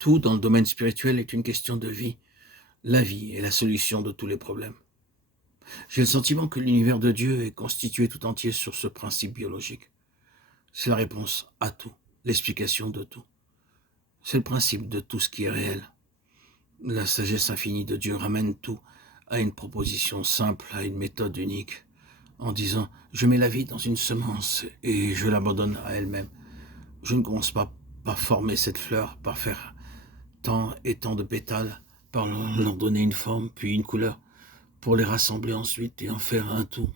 Tout dans le domaine spirituel est une question de vie. La vie est la solution de tous les problèmes. J'ai le sentiment que l'univers de Dieu est constitué tout entier sur ce principe biologique. C'est la réponse à tout, l'explication de tout. C'est le principe de tout ce qui est réel. La sagesse infinie de Dieu ramène tout à une proposition simple, à une méthode unique, en disant « Je mets la vie dans une semence et je l'abandonne à elle-même. Je ne commence pas par former cette fleur, par faire tant et tant de pétales, par leur donner une forme, puis une couleur, pour les rassembler ensuite et en faire un tout.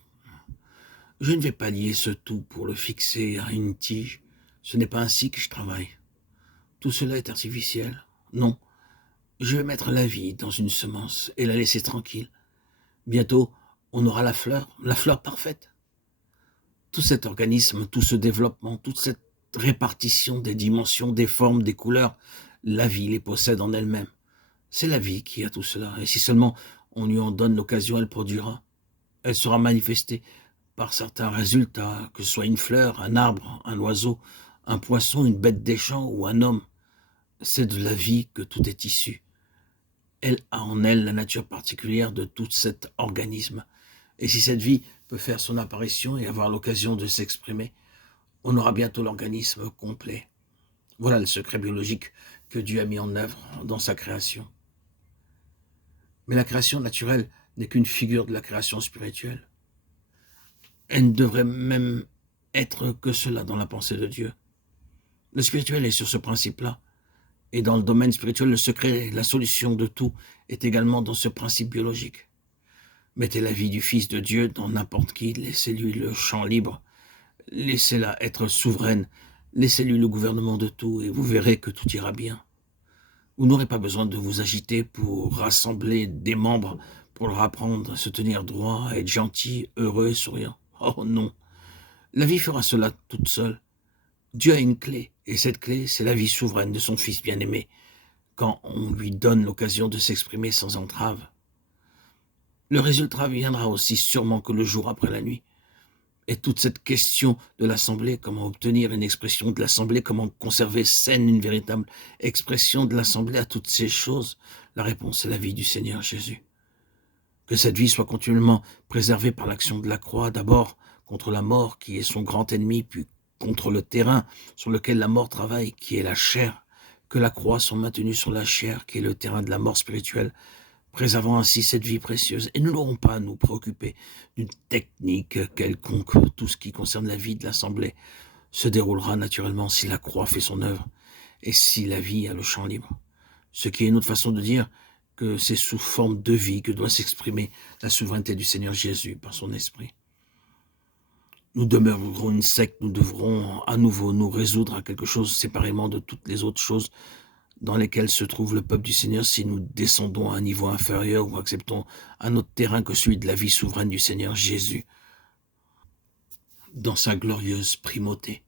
Je ne vais pas lier ce tout pour le fixer à une tige. Ce n'est pas ainsi que je travaille. Tout cela est artificiel. Non, je vais mettre la vie dans une semence et la laisser tranquille. Bientôt, on aura la fleur parfaite. Tout cet organisme, tout ce développement, toute cette répartition des dimensions, des formes, des couleurs, la vie les possède en elle-même. C'est la vie qui a tout cela. Et si seulement on lui en donne l'occasion, elle produira. Elle sera manifestée par certains résultats, que ce soit une fleur, un arbre, un oiseau, un poisson, une bête des champs ou un homme. C'est de la vie que tout est issu. Elle a en elle la nature particulière de tout cet organisme. Et si cette vie peut faire son apparition et avoir l'occasion de s'exprimer, on aura bientôt l'organisme complet. Voilà le secret biologique que Dieu a mis en œuvre dans sa création. Mais la création naturelle n'est qu'une figure de la création spirituelle. Elle ne devrait même être que cela dans la pensée de Dieu. Le spirituel est sur ce principe-là. Et dans le domaine spirituel, le secret, la solution de tout est également dans ce principe biologique. Mettez la vie du Fils de Dieu dans n'importe qui, laissez-lui le champ libre, laissez-la être souveraine, laissez-lui le gouvernement de tout et vous verrez que tout ira bien. Vous n'aurez pas besoin de vous agiter pour rassembler des membres, pour leur apprendre à se tenir droit, à être gentil, heureux et souriant. Oh non, la vie fera cela toute seule. Dieu a une clé, et cette clé, c'est la vie souveraine de son Fils bien-aimé, quand on lui donne l'occasion de s'exprimer sans entrave. Le résultat viendra aussi sûrement que le jour après la nuit. Et toute cette question de l'Assemblée, comment obtenir une expression de l'Assemblée, comment conserver saine une véritable expression de l'Assemblée à toutes ces choses, la réponse est la vie du Seigneur Jésus. Que cette vie soit continuellement préservée par l'action de la croix, d'abord contre la mort qui est son grand ennemi, puis contre le terrain sur lequel la mort travaille, qui est la chair, que la croix soit maintenue sur la chair, qui est le terrain de la mort spirituelle, préservant ainsi cette vie précieuse. Et nous n'aurons pas à nous préoccuper d'une technique quelconque. Tout ce qui concerne la vie de l'Assemblée se déroulera naturellement si la croix fait son œuvre et si la vie a le champ libre. Ce qui est une autre façon de dire que c'est sous forme de vie que doit s'exprimer la souveraineté du Seigneur Jésus par son esprit. Nous demeurerons une secte, nous devrons à nouveau nous résoudre à quelque chose séparément de toutes les autres choses dans lesquelles se trouve le peuple du Seigneur si nous descendons à un niveau inférieur ou acceptons un autre terrain que celui de la vie souveraine du Seigneur Jésus dans sa glorieuse primauté.